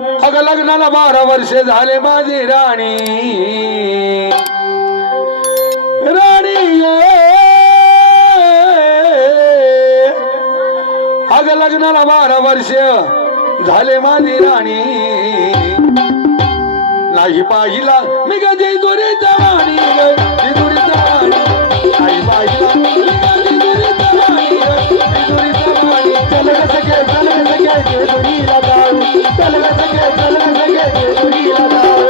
अग लग्नाला 12 वर्षे झाले माझी राणी राणी अग लग्नाला 12 वर्ष झाले माझी राणी नाही पाहिला मी कधी दुरीचा वाणी दुरीचा वाणी नाही पाहिला मी कधी दुरीचा वाणी दुरीचा वाणी चल सगळे दुरीला जाऊ चल सगळे दुरीला जाऊ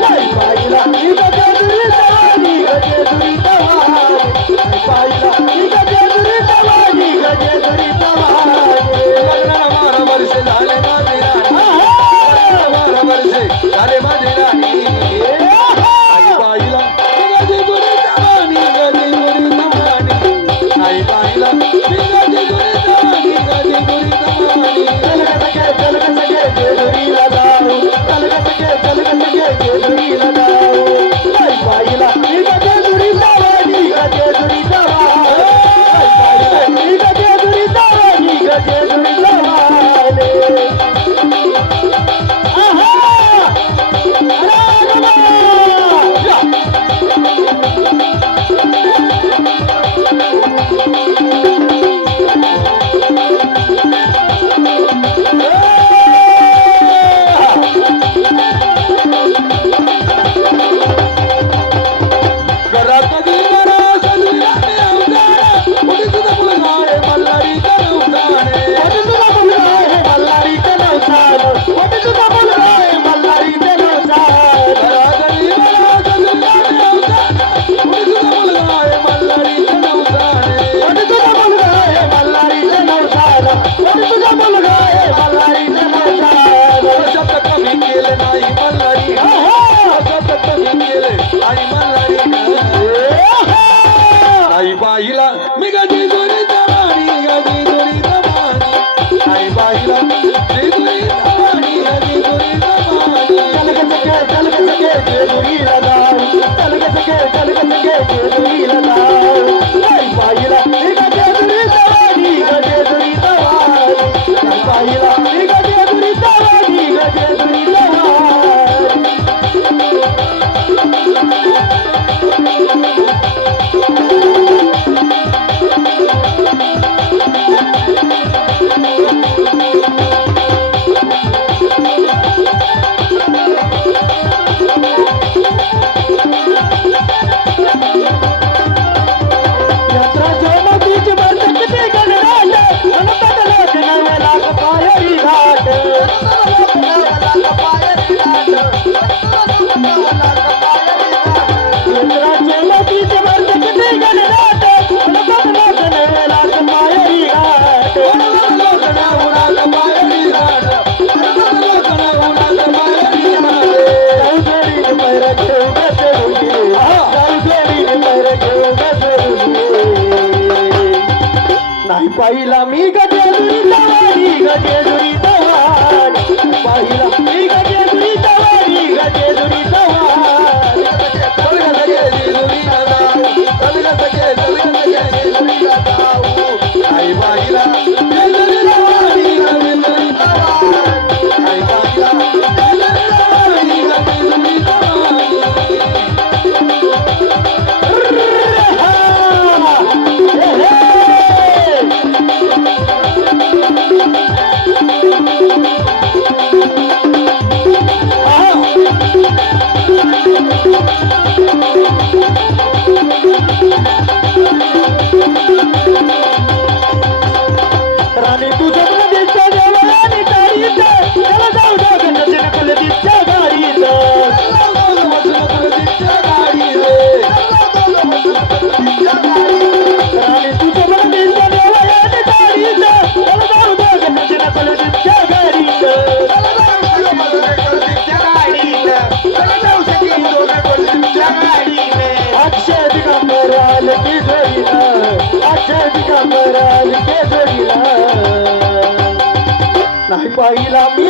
नाही पाहिला मी कधी दुरीचा वाणी दुरीचा वाणी नाही पाहिला मी कधी दुरीचा वाणी दुरीचा वाणी लग्नाला 12 वर्ष झाले माझी राणी 12 वर्ष झाले माझी राणी आई बाईला गदी दुरीचा वाणी गदी दुरीचा वाणी आई बाईला गदी दुरीचा वाणी गदी दुरीचा वाणी चल सगळे दुरीला जाऊ चल सगळे दुरीला जाऊ आई बाईला गदी दुरीचा वाणी गदी दुरीचा वाणी आई बाईला गदी दुरीचा वाणी गदी दुरीचा वाणी बाईला मी गदी दुरीचा वाणी गदी दुरीचा वाणी आई बाईला गदी दुरीचा वाणी गदी दुरीचा वाणी चल सगळे दुरीला जाऊ चल सगळे दुरीला जाऊ आई बाईला मी गदी दुरीचा वाणी गदी दुरीचा वाणी आई बाईला मी गदी दुरीचा वाणी गदी दुरीचा वाणी पाहिला मी गदी दुरीचा वाणी गदी दुरीचा वाणी पाहिला मी गदी दुरीचा वाणी गदी दुरीचा वाणी चल सगळे दुरीला जाऊ चल सगळे दुरीला जाऊ आई बाईला गदी दुरीचा वाणी गदी दुरीचा वाणी आई बाईला गदी दुरीचा वाणी गदी दुरीचा राणी तुझ्या नदीच्या देवानी तारीचं चला जाऊ जगन्नाथच्या कुलदीच्या गाडीचं राणी तुझ्या नदीच्या देवानी तारीचं चला जाऊ जगन्नाथच्या कुलदीच्या गाडीचं अक्षय दिगंबर आले की जोडीला अक्षय दिगंबर आले की जोडीला नाही पाहिला मी